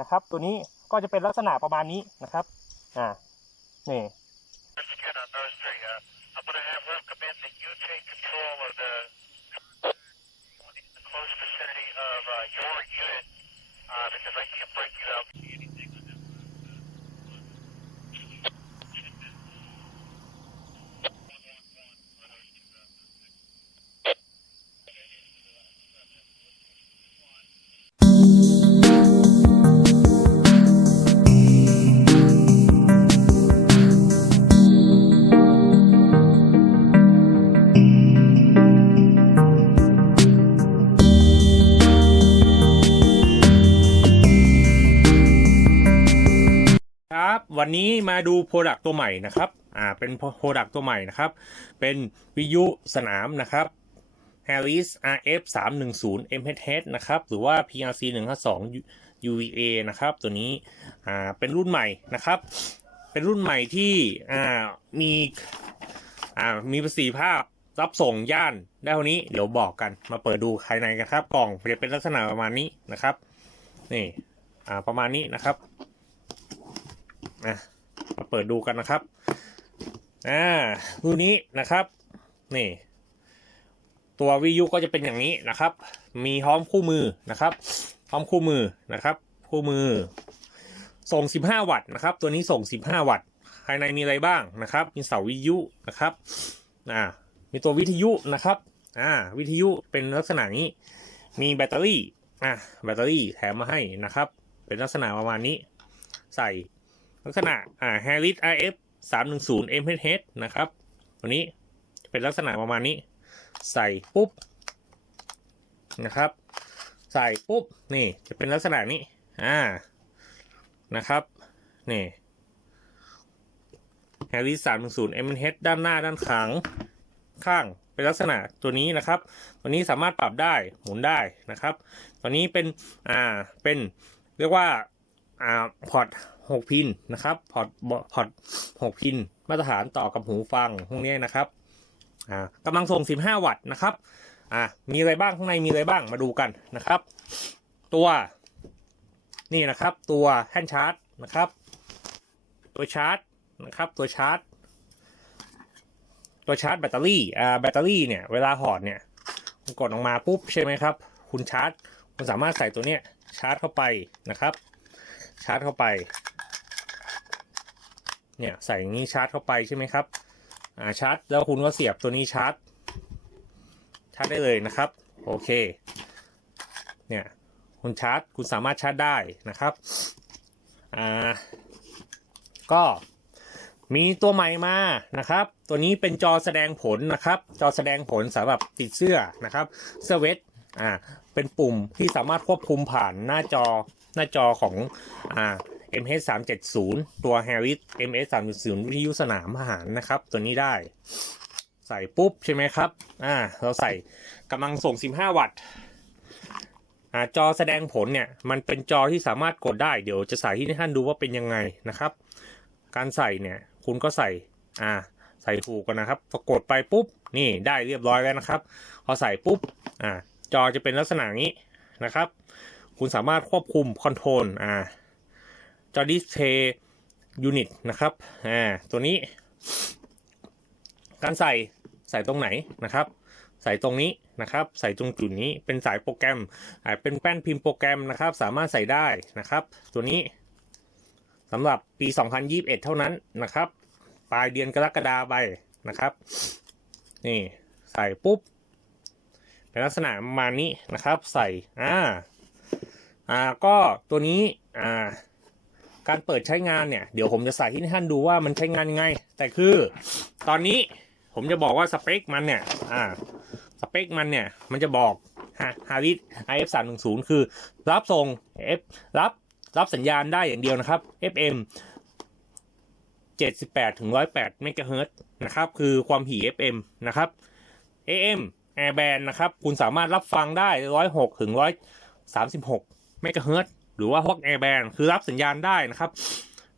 นะครับ ตัวนี้ก็จะเป็นลักษณะประมาณนี้นะครับ อ่า นี่ วันนี้มาดูโปรดักตัวใหม่นะครับ อ่า เป็นโปรดักตัวใหม่นะครับ เป็นวิทยุสนามนะครับ Harris RF 310 MHz นะครับ หรือว่า PRC 152 UVA นะครับ ตัวนี้ อ่า เป็นรุ่นใหม่นะครับ เป็นรุ่นใหม่ที่ อ่า มี อ่า มีประสิทธิภาพรับส่งย่านได้เท่านี้ เดี๋ยวบอกกัน มาเปิดดูภายในกันครับ กล่องจะเป็นลักษณะประมาณนี้นะครับ นี่ อ่า ประมาณนี้นะครับ อะมาเปิดดูกันนะครับอ่ารุ่นนี้นะครับ นี่ ตัววิยุก็จะเป็นอย่างนี้นะครับ มีพร้อมคู่มือนะครับพร้อมคู่มือนะครับ คู่มือ ส่ง 15 วัตต์นะครับ ตัวนี้ส่ง 15 วัตต์ภายในมีอะไรบ้างนะครับ มีเสาวิยุนะครับอ่ามีตัววิทยุนะครับอ่าวิทยุเป็นลักษณะนี้ มีแบตเตอรี่อ่าแบตเตอรี่แถมมาให้นะครับ เป็นลักษณะประมาณนี้ ใส่ ลักษณะอ่า Harris RF 310 MHz นะครับ ตัวนี้จะเป็นลักษณะประมาณนี้ ใส่ปุ๊บนะครับ ใส่ปุ๊บนี่จะเป็นลักษณะนี้อ่านะครับนี่ Harris 310 MHz ด้านหน้าด้านข้างข้างเป็นลักษณะตัวนี้นะครับ ตัวนี้สามารถปรับได้หมุนได้นะครับ ตัวนี้เป็นอ่าเป็นเรียกว่าอ่าพอร์ต 6 พินนะครับพอร์ตพอร์ต6พิน มาตรฐานต่อกับหูฟังพวกนี้นะครับอ่ากำลังส่ง 15 วัตต์นะครับอ่ามีอะไรบ้างข้างในมีอะไรบ้างมาดูกันนะครับ ตัวนี่นะครับตัวแฮนด์ชาร์จนะครับ ตัวชาร์จนะครับ ตัวชาร์จ ตัวชาร์จแบตเตอรี่อ่าแบตเตอรี่เนี่ยเวลาหอดเนี่ยกดออกมาปุ๊บใช่ไหมครับ คุณชาร์จ คุณสามารถใส่ตัวเนี้ยชาร์จเข้าไปนะครับ ชาร์จเข้าไป เนี่ยใส่งนี้ชาร์จเข้าไปใช่ไหมครับอ่าชาร์จ แล้วคุณก็เสียบตัวนี้ชาร์จ ชาร์จได้เลยนะครับ โอเค เนี่ยคุณชาร์จคุณสามารถชาร์จได้นะครับอ่าก็มีตัวใหม่มานะครับ ตัวนี้เป็นจอแสดงผลนะครับ จอแสดงผลสำหรับติดเสื้อนะครับเสื้อเวทอ่าเป็นปุ่มที่สามารถควบคุมผ่านหน้าจอหน้าจอของอ่า MH 3 7 0ตัว Harris MH 3 0วิทยุสนามทหารนะครับ ตัวนี้ได้ ใส่ปุ๊บใช่ไหมครับ อ่า เราใส่กำลังส่ง 15 วัตต์อาจอแสดงผลเนี่ย มันเป็นจอที่สามารถกดได้ เดี๋ยวจะใส่ให้ท่านดูว่าเป็นยังไงนะครับ การใส่เนี่ย คุณก็ใส่ อ่า ใส่ถูกกันนะครับพอกดไปปุ๊บ นี่ได้เรียบร้อยแล้วนะครับ พอใส่ปุ๊บ อ่า จอจะเป็นลักษณะนี้นะครับ คุณสามารถควบคุมคอนโทรล อ่า จอดิสเพย์ยูนิตนะครับอ่าตัวนี้ การใส่ใส่ตรงไหนนะครับ ใส่ตรงนี้นะครับ ใส่ตรงจุดนี้เป็นสายโปรแกรมอ่าเป็นแป้นพิมพ์โปรแกรมนะครับ สามารถใส่ได้นะครับ ตัวนี้สำหรับปี 2021 เท่านั้นนะครับ ปลายเดือนกรกฎาไปนะครับ นี่ใส่ปุ๊บเป็นลักษณะประมาณนี้นะครับ ใส่อ่าอ่าก็ตัวนี้อ่า การเปิดใช้งานเนี่ย เดี๋ยวผมจะใส่ให้ท่านดูว่ามันใช้งานยังไง แต่คือตอนนี้ผมจะบอกว่าสเปคมันเนี่ย อ่า สเปคมันเนี่ย มันจะบอกฮาริส IF 3 1 0คือ รับส่ง F รับรับสัญญาณได้อย่างเดียวนะครับ FM 78ถึง108เมกะเฮิรตนะครับ คือความถี่ FM นะครับ AM Air Band นะครับ คุณสามารถรับฟังได้ 106ถึง136เมกะเฮิรต หรือว่าพวก Air Band คือรับสัญญาณได้นะครับ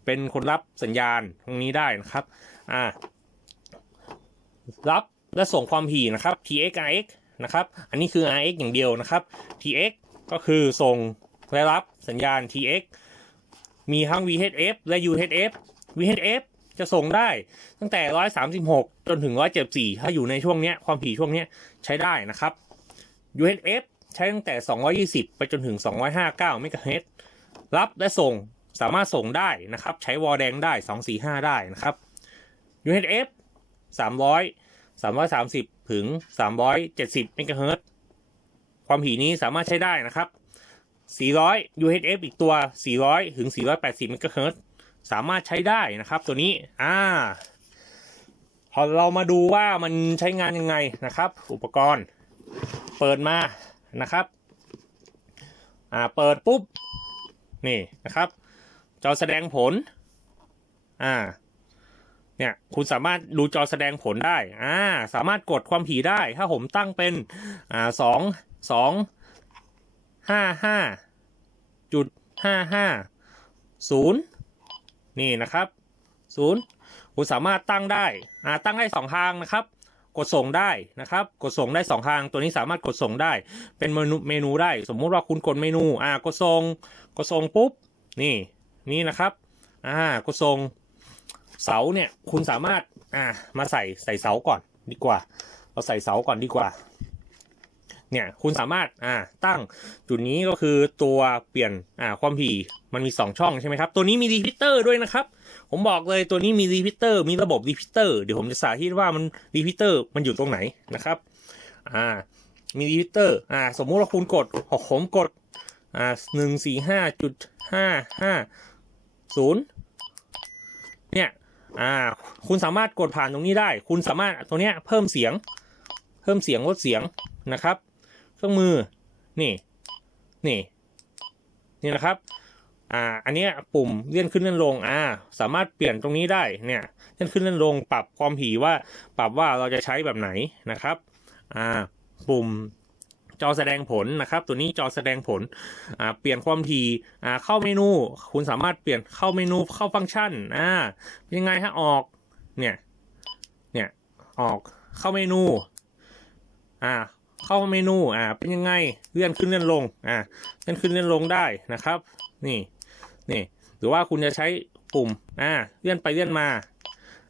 เป็นคนรับสัญญาณตรงนี้ได้นะครับอ่ารับและส่งความถี่นะครับ TX RX นะครับ อันนี้คือ RX อย่างเดียวนะครับ TX ก็คือส่งและรับสัญญาณ TX มีทั้ง VHF และ UHF VHF จะส่งได้ตั้งแต่ 136 จนถึง 174 ถ้าอยู่ในช่วงเนี้ยความถี่ช่วงเนี้ยใช้ได้นะครับ UHF ใช้ตั้งแต่ 220 ไปจนถึง 259เมกะเฮิรตซ์รับและส่งสามารถส่งได้นะครับ ใช้วอลแดงได้ 245 ได้นะครับ UHF 300 330 ถึง 370เมกะเฮิรตซ์ความถี่นี้สามารถใช้ได้นะครับ 400 UHF อีกตัว 400 ถึง 480เมกะเฮิรตซ์สามารถใช้ได้นะครับ ตัวนี้ อ่า พอเรามาดูว่ามันใช้งานยังไงนะครับ อุปกรณ์ เปิดมา นะครับอ่าเปิดปุ๊บนี่นะครับจอแสดงผลอ่าเนี่ยคุณสามารถดูจอแสดงผลได้อ่าสามารถกดความถี่ได้ ถ้าผมตั้งเป็นอ่าสองสองห้าห้าจุดห้าห้าศูนย์นี่นะครับศูนย์คุณสามารถตั้งได้อ่าตั้งได้สองทางนะครับ กดส่งได้นะครับ กดส่งได้สองทาง ตัวนี้สามารถกดส่งได้ เป็นเมนูเมนูได้ สมมุติว่าคุณกดเมนูอ่ากดส่งกดส่งปุ๊บนี่นี่นะครับอ่ากดส่งเสาเนี่ยคุณสามารถอ่ามาใส่ใส่เสาก่อนดีกว่า เราใส่เสาก่อนดีกว่า เนี่ยคุณสามารถอ่าตั้งจุดนี้ก็คือตัวเปลี่ยนอ่าความถี่มันมี 2 ช่องใช่ไหมครับ ตัวนี้มีรีพิเตอร์ด้วยนะครับ ผมบอกเลยตัวนี้มีรีพิเตอร์มีระบบรีพิเตอร์เดี๋ยวผมจะสาธิตว่ามันรีพิเตอร์มันอยู่ตรงไหนนะครับอ่ามีรีพิเตอร์อ่าสมมุติว่าคุณกดผมกดอ่าหนึ่งสี่ห้าจุดห้าห้าศูนย์เนี่ยอ่าคุณสามารถกดผ่านตรงนี้ได้ คุณสามารถตรงเนี้ยเพิ่มเสียง เพิ่มเสียงลดเสียงนะครับ เครื่องมือ นี่ นี่ นี่นะครับ อ่า อันนี้ปุ่มเลื่อนขึ้นเลื่อนลง อ่า สามารถเปลี่ยนตรงนี้ได้ เนี่ย เลื่อนขึ้นเลื่อนลง ปรับความถี่ว่า ปรับว่าเราจะใช้แบบไหนนะครับ อ่า ปุ่มจอแสดงผลนะครับ ตัวนี้จอแสดงผล อ่า เปลี่ยนความถี่ อ่า เข้าเมนู คุณสามารถเปลี่ยนเข้าเมนู เข้าฟังก์ชัน อ่า เป็นยังไงถ้าออก เนี่ย เนี่ย ออก เข้าเมนู อ่า เข้าเมนูอ่าเป็นยังไงเลื่อนขึ้นเลื่อนลงอ่าเลื่อนขึ้นเลื่อนลงได้นะครับ นี่นี่หรือว่าคุณจะใช้ปุ่มอ่าเลื่อนไปเลื่อนมา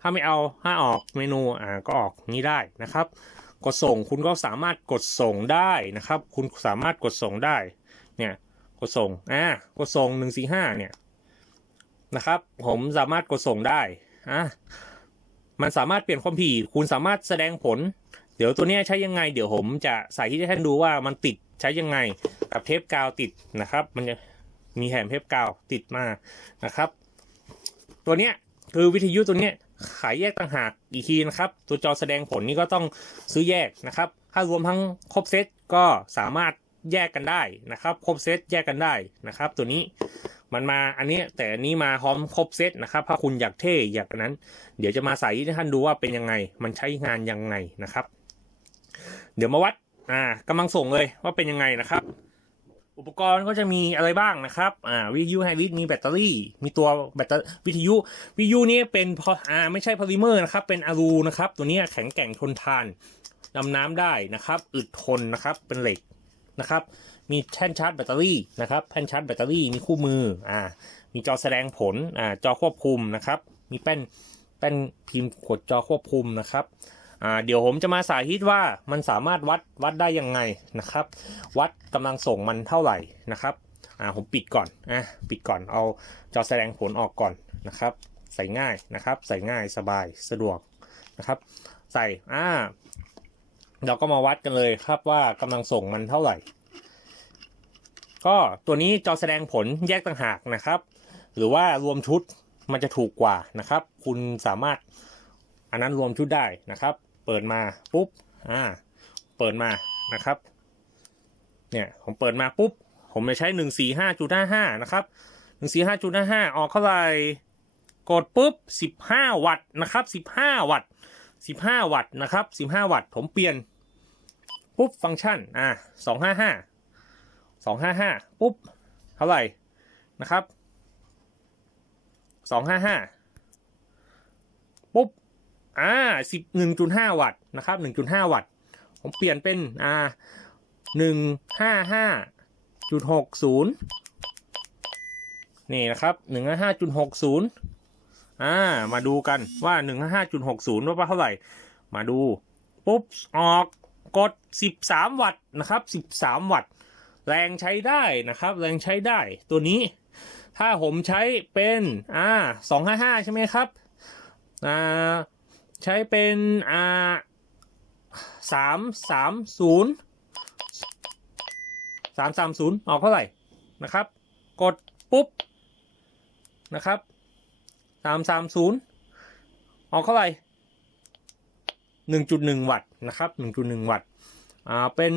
ถ้าไม่เอาถ้าออกเมนูอ่าก็ออกนี้ได้นะครับ กดส่งคุณก็สามารถกดส่งได้นะครับ คุณสามารถกดส่งได้เนี่ยกดส่งอ่ากดส่งหนึ่งสี่ห้าเนี่ยนะครับ ผมสามารถกดส่งได้อะมันสามารถเปลี่ยนความถี่ คุณสามารถแสดงผล ดี๋ยวตัวนี้ใช้ยังไง เดี๋ยวผมจะใสาธิตให้ท่านดูว่ามันติดใช้ยังไงกับเทปกาวติดนะครับ มันจะมีแถมเทปกาวติดมานะครับ ตัวเนี้ยคือวิทยุตัวเนี้ยขายแยกต่างหากอีกทีนะครับ ตัวจอแสดงผลนี่ก็ต้องซื้อแยกนะครับ ถ้ารวมทั้งครบเซตก็สามารถแยกกันได้นะครับ ครบเซตแยกกันได้นะครับ ตัวนี้มันมาอันนี้แต่อันนี้มาพร้อมครบเซตนะครับถ้าคุณอยากเท่อยากนั้น เดี๋ยวจะมาใส่ให้ท่านดูว่าเป็นยังไง มันใช้งานยังไงนะครับ เดี๋ยวมาวัดอ่ากำลังส่งเลยว่าเป็นยังไงนะครับ อุปกรณ์ก็จะมีอะไรบ้างนะครับอ่าวิทยุไฮบริดมีแบตเตอรี่ มีตัวแบตเตอรี่วิทยุวิทยุนี้เป็นพออ่าไม่ใช่พอลิเมอร์นะครับ เป็นอะลูนะครับ ตัวนี้แข็งแกร่งทนทานดำน้ำได้นะครับ อึดทนนะครับเป็นเหล็กนะครับ มีแท่นชาร์จแบตเตอรี่นะครับแท่นชาร์จแบตเตอรี่มีคู่มืออ่ามีจอแสดงผลอ่าจอควบคุมนะครับ มีแป้นแป้นพิมพ์กดจอควบคุมนะครับ อ่าเดี๋ยวผมจะมาสาธิตว่ามันสามารถวัดวัดได้ยังไงนะครับ วัดกำลังส่งมันเท่าไหร่นะครับอ่าผมปิดก่อนอะปิดก่อนเอาจอแสดงผลออกก่อนนะครับ ใส่ง่ายนะครับ ใส่ง่ายสบายสะดวกนะครับ ใส่อ่าเราก็มาวัดกันเลยครับว่ากำลังส่งมันเท่าไหร่ ก็ตัวนี้จอแสดงผลแยกต่างหากนะครับ หรือว่ารวมชุดมันจะถูกกว่านะครับ คุณสามารถอันนั้นรวมชุดได้นะครับ เปิดมาปุ๊บอ่าเปิดมานะครับ เนี่ยผมเปิดมาปุ๊บผมจะใช้หนึ่งสี่ห้าจุดห้าห้านะครับหนึ่งสี่ห้าจุดห้าห้าออกเท่าไหร่กดปุ๊บสิบห้าวัตต์นะครับสิบห้าวัตต์สิบห้าวัตต์นะครับสิบห้าวัตต์ผมเปลี่ยนปุ๊บฟังก์ชันอ่าสองห้าห้าสองห้าห้าปุ๊บเท่าไหร่นะครับสองห้าห้าปุ๊บ อ่าสิบหนึ่งจุดห้าวัตต์นะครับหนึ่งจุดห้าวัตต์ ผมเปลี่ยนเป็นอ่าหนึ่งห้าห้าจุดหกศูนย์นี่นะครับหนึ่งห้าจุดหกศูนย์อ่า มาดูกันว่าหนึ่งห้าจุดหกศูนย์ว่าเท่าไหร่ มาดู ปุ๊บ ออกกดสิบสามวัตต์นะครับสิบสามวัตต์ แรงใช้ได้นะครับ แรงใช้ได้ ตัวนี้ ถ้าผมใช้เป็น อ่าสองห้าห้าใช่ไหมครับ อ่า ใช้เป็นอ่าสามสามศูนย์สามสามศูนย์ออกเท่าไหร่นะครับ กดปุ๊บนะครับสามสามศูนย์ออกเท่าไหร่หนึ่งจุดหนึ่งวัตต์นะครับหนึ่งจุดหนึ่งวัตต์อ่าเป็น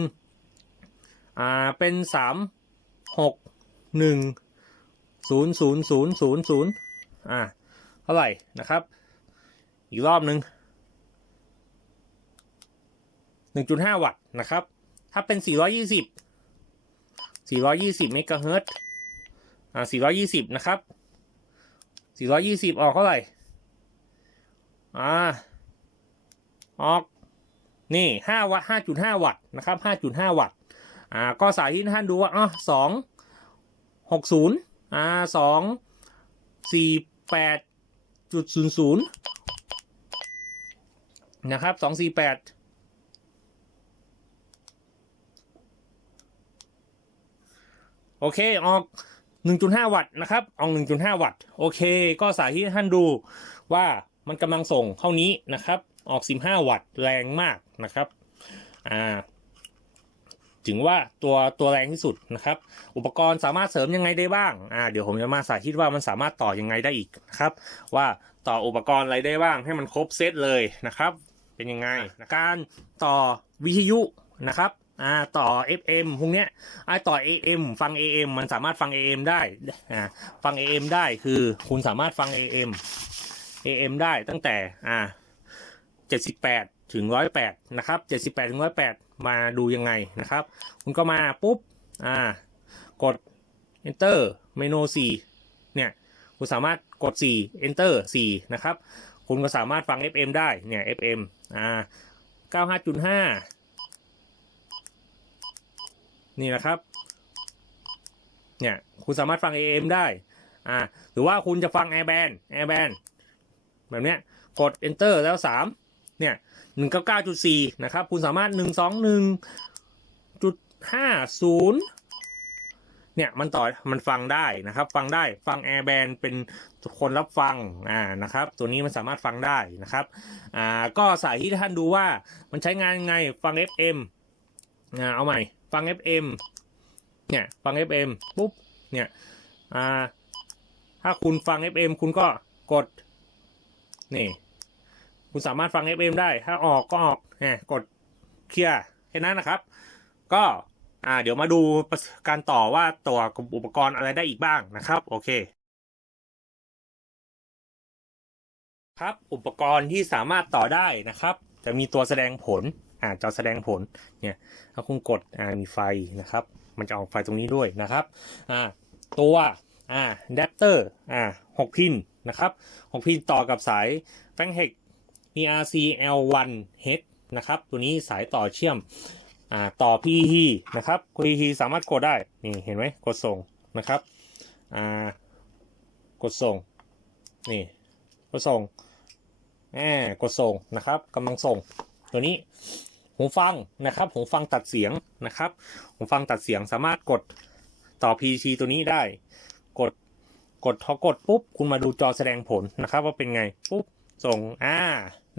อ่าเป็นสามหกหนึ่งศูนย์ศูนย์ศูนย์ศูนย์ศูนย์อ่าเท่าไหร่นะครับ อีกรอบหนึ่ง 1.5 วัตต์นะครับ ถ้าเป็น 420 420เมกะเฮิรตอ่า420 นะครับ 420 ออกเท่าไหร่ อ่า ออก นี่ 5 วัตต์5.5 วัตต์นะครับ 5.5 วัตต์ อ่า ก็สายที่ท่านดูว่าอ๋อ2 60 อ่า 2 4 8.00 นะครับ 248 โอเคออก 1.5 วัตต์นะครับออก 1.5 วัตต์โอเค ก็สาธิตให้ท่านดูว่ามันกำลังส่งเท่านี้นะครับ ออก 15 วัตต์แรงมากนะครับอ่าถึงว่าตัวตัวแรงที่สุดนะครับ อุปกรณ์สามารถเสริมยังไงได้บ้างอ่าเดี๋ยวผมจะมาสาธิตว่ามันสามารถต่อยังไงได้อีกนะครับ ว่าต่ออุปกรณ์อะไรได้บ้างให้มันครบเซตเลยนะครับ เป็นยังไงนะการต่อวิทยุนะครับ อ่าต่อ FM พวกเนี้ยอ่าต่อ AM ฟัง AM มันสามารถฟัง AM ได้อ่าฟัง AM ได้คือคุณสามารถฟัง AM AM ได้ตั้งแต่อ่า78ถึง108นะครับ78ถึง108มาดูยังไงนะครับ คุณก็มาปุ๊บอ่ากด enter เมนู4เนี่ยคุณสามารถกด 4 enter 4 นะครับ คุณก็สามารถฟัง FM ได้ เนี่ย FM อ่า95.5 นี่นะครับ เนี่ยคุณสามารถฟัง AM ได้ อ่า หรือว่าคุณจะฟัง Airband Airband แบบเนี้ยกด enter แล้ว 3 เนี่ยหนึ่งเก้าเก้าจุดสี่นะครับ คุณสามารถหนึ่งสองหนึ่งจุดห้าศูนย์เนี่ย มันต่อ มันฟังได้นะครับ ฟังได้ ฟัง Airband เป็นคนรับฟัง อ่า นะครับ ตัวนี้มันสามารถฟังได้นะครับ อ่า ก็สายที่ท่านดูว่ามันใช้งานยังไง ฟัง FM อ่า เอาใหม่ ฟัง FM เนี่ยฟัง FM ปุ๊บเนี่ยอ่าถ้าคุณฟัง FM คุณก็กดนี่คุณสามารถฟัง FM ได้ ถ้าออกก็ออกแหมกดเคลียร์แค่นั้นนะครับ ก็อ่าเดี๋ยวมาดูการต่อว่าตัวอุปกรณ์อะไรได้อีกบ้างนะครับ โอเค ครับอุปกรณ์ที่สามารถต่อได้นะครับ จะมีตัวแสดงผล อ่าจอแสดงผลเนี่ยถ้าคุณกดอ่ามีไฟนะครับ มันจะออกไฟตรงนี้ด้วยนะครับอ่าตัวอ่าแดปเตอร์อ่าหกพินนะครับหกพินต่อกับสายแฟงเฮก ERCL1 H นะครับ ตัวนี้สายต่อเชื่อมอ่าต่อ PE นะครับ PE สามารถกดได้ นี่เห็นไหมกดส่งนะครับอ่ากดส่ง นี่ กดส่งแหมกดส่งนะครับกำลังส่ง ตัวนี้หูฟังนะครับหูฟังตัดเสียงนะครับหูฟังตัดเสียงสามารถกดต่อ PC ตัวนี้ได้ กดกดพอกดปุ๊บคุณมาดูจอแสดงผลนะครับ ว่าเป็นไงปุ๊บส่งอ่า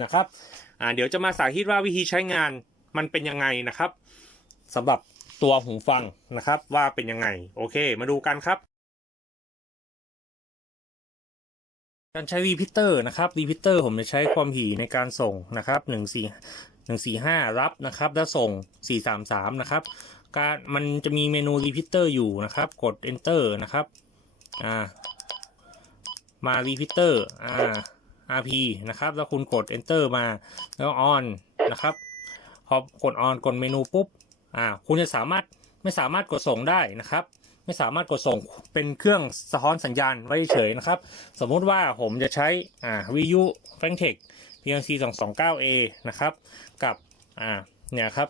นะครับอ่าเดี๋ยวจะมาสาธิตว่าวิธีใช้งานมันเป็นยังไงนะครับสำหรับตัวหูฟังนะครับว่าเป็นยังไง โอเค มาดูกันครับ การใช้รีพิเตอร์นะครับรีพิเตอร์ผมจะใช้ความถี่ในการส่งนะครับหนึ่งสี่หนึ่งสี่ห้ารับนะครับ แล้วส่งสี่สามสามนะครับ การมันจะมีเมนูรีพิเตอร์อยู่นะครับ กด enter นะครับอ่ามารีพิเตอร์อ่า RP นะครับ แล้วคุณกด enter มาแล้ว on นะครับพอกด on กดเมนูปุ๊บอ่าคุณจะสามารถไม่สามารถกดส่งได้นะครับ ไม่สามารถกดส่งเป็นเครื่องสะท้อนสัญญาณไว้เฉยนะครับ สมมุติว่าผมจะใช้อ่าวิยุแฟงเทค PNC 229A นะครับ กับอ่าเนี่ยครับ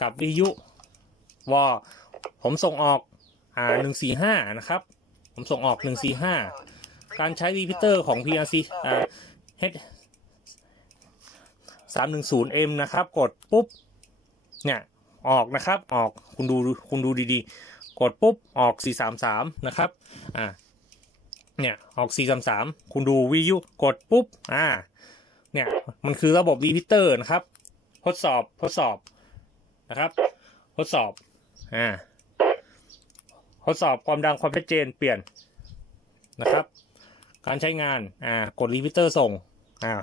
กับวิยุวอผมส่งออกอ่า145 นะครับ ผมส่งออก 145 การใช้รีพิเตอร์ของ PRC อ่า H 310M นะครับ กดปุ๊บ เนี่ย ออกนะครับ ออก คุณดู คุณดูดีๆ กดปุ๊บออก 433 นะครับ อ่า เนี่ยออก 433 คุณดูวิทยุกดปุ๊บ อ่า เนี่ยมันคือระบบรีพิเตอร์นะครับ ทดสอบทดสอบนะครับ ทดสอบ อ่า ทดสอบความดังความชัดเจนเปลี่ยนนะครับ การใช้งาน อ่า กดรีพิเตอร์ส่ง อ่า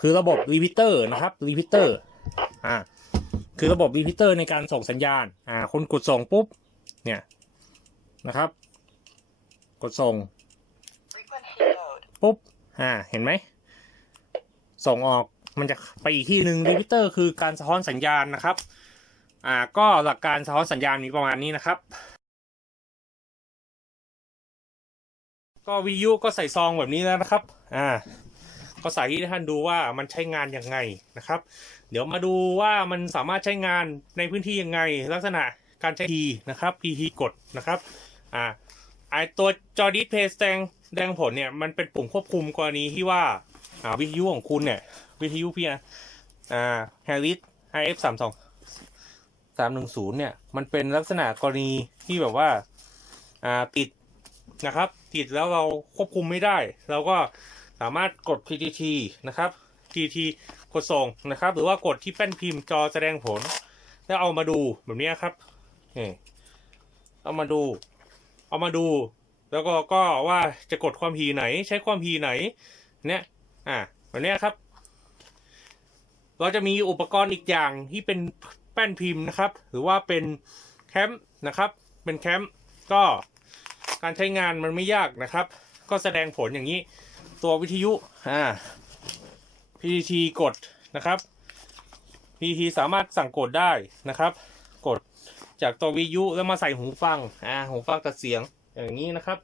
คือระบบรีพิเตอร์นะครับรีพิเตอร์ อ่า คือระบบรีพิเตอร์ในการส่งสัญญาณ อ่า คุณกดส่งปุ๊บ เนี่ยนะครับ กดส่ง ปุ๊บ อ่า เห็นไหม ส่งออกมันจะไปอีกที่หนึ่งรีพิเตอร์คือการสะท้อนสัญญาณนะครับ อ่า ก็หลักการสะท้อนสัญญาณมีประมาณนี้นะครับ ก็วิยุก็ใส่ซองแบบนี้แล้วนะครับ อ่า ก็ใส่ให้ท่านดูว่ามันใช้งานยังไงนะครับ เดี๋ยวมาดูว่ามันสามารถใช้งานในพื้นที่ยังไงลักษณะ การใช้ทีนะครับ PT กดนะครับอ่าไอตัวจอดิสเพย์แสดงแดงผลเนี่ยมันเป็นปุ่มควบคุมกรณีที่ว่าอ่าวิทยุของคุณเนี่ย วิทยุพี่นะอ่าแฮร์ริส IF สามสองสามหนึ่งศูนย์เนี่ย มันเป็นลักษณะกรณีที่แบบว่าอ่าติดนะครับ ติดแล้วเราควบคุมไม่ได้ เราก็สามารถกด PTT นะครับ PTT กดส่งนะครับ หรือว่ากดที่แป้นพิมพ์จอแสดงผล แล้วเอามาดูแบบนี้ครับ นี่เอามาดู เอามาดู แล้วก็ก็ว่าจะกดความถี่ไหน ใช้ความถี่ไหน เนี่ย อ่าแบบนี้ครับ เราจะมีอุปกรณ์อีกอย่างที่เป็นแป้นพิมพ์นะครับ หรือว่าเป็นแคมป์นะครับ เป็นแคมป์ก็การใช้งานมันไม่ยากนะครับ ก็แสดงผลอย่างนี้ ตัววิทยุอ่า PTT กดนะครับ PTT สามารถสั่งกดได้นะครับ จากตัววิยุแล้วมาใส่หูฟังอ่าหูฟังตัดเสียงอย่างนี้นะครับ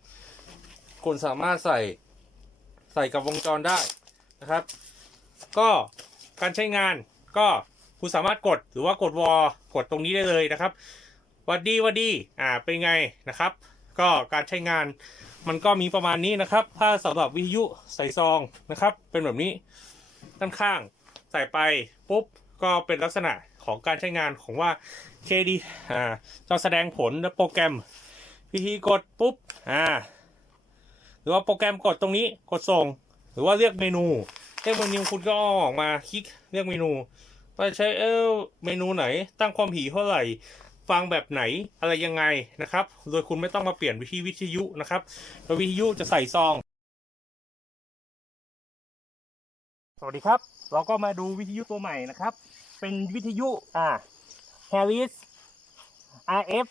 คุณสามารถใส่ใส่กับวงจรได้นะครับ ก็การใช้งานก็คุณสามารถกดหรือว่ากดวอลกดตรงนี้ได้เลยนะครับวัดดีวัดดีอ่าเป็นไงนะครับ ก็การใช้งานมันก็มีประมาณนี้นะครับ ถ้าสำหรับวิทยุใส่ซองนะครับ เป็นแบบนี้ด้านข้างใส่ไปปุ๊บก็เป็นลักษณะของการใช้งานของว่า KD อ่าจอแสดงผลและโปรแกรม วิธีกดปุ๊บอ่าหรือว่าโปรแกรมกดตรงนี้กดส่ง หรือว่าเลือกเมนู เลือกเมนูคุณก็ออกมาคลิกเลือกเมนูว่าใช้เออเมนูไหน ตั้งความถี่เท่าไหร่ฟังแบบไหนอะไรยังไงนะครับ โดยคุณไม่ต้องมาเปลี่ยนวิธีวิทยุนะครับโดยวิทยุจะใส่ซอง สวัสดีครับ เราก็มาดูวิทยุตัวใหม่นะครับ เป็นวิทยุอ่า Harris RF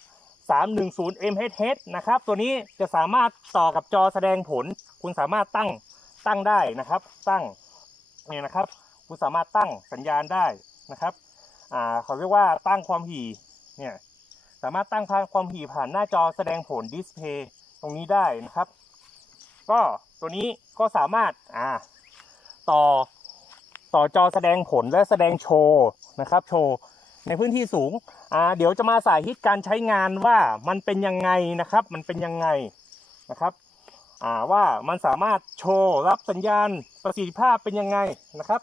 310 MHz นะครับ ตัวนี้จะสามารถต่อกับจอแสดงผล คุณสามารถตั้งตั้งได้นะครับ ตั้งเนี่ยนะครับ คุณสามารถตั้งสัญญาณได้นะครับอ่าเขาเรียกว่าตั้งความถี่เนี่ยสามารถตั้งความถี่ผ่านหน้าจอแสดงผลดิสเพย์ตรงนี้ได้นะครับ ก็ตัวนี้ก็สามารถอ่าต่อต่อจอแสดงผลและแสดงโชว์ นะครับ โชว์ในพื้นที่สูงอ่าเดี๋ยวจะมาสาธิตการใช้งานว่ามันเป็นยังไงนะครับ มันเป็นยังไงนะครับอ่าว่ามันสามารถโชว์รับสัญญาณประสิทธิภาพเป็นยังไงนะครับ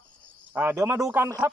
อ่าเดี๋ยวมาดูกันครับ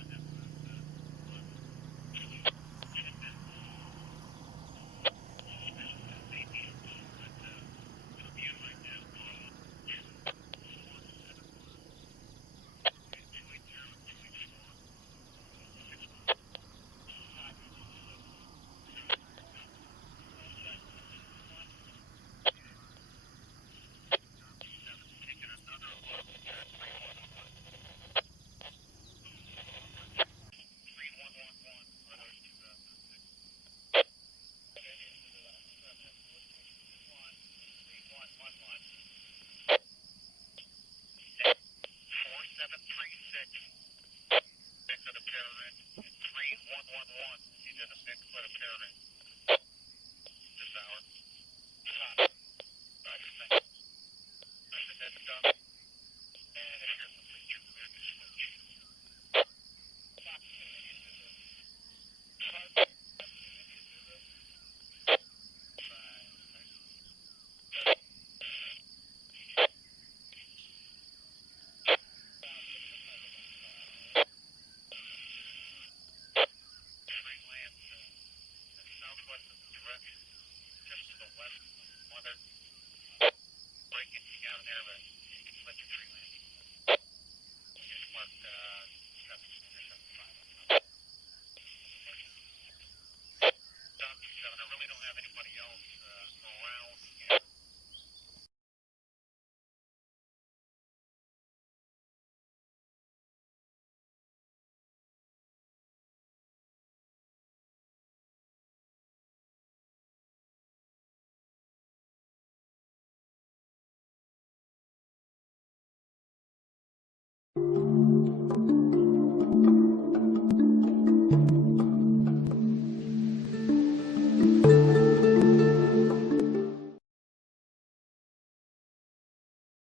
uh,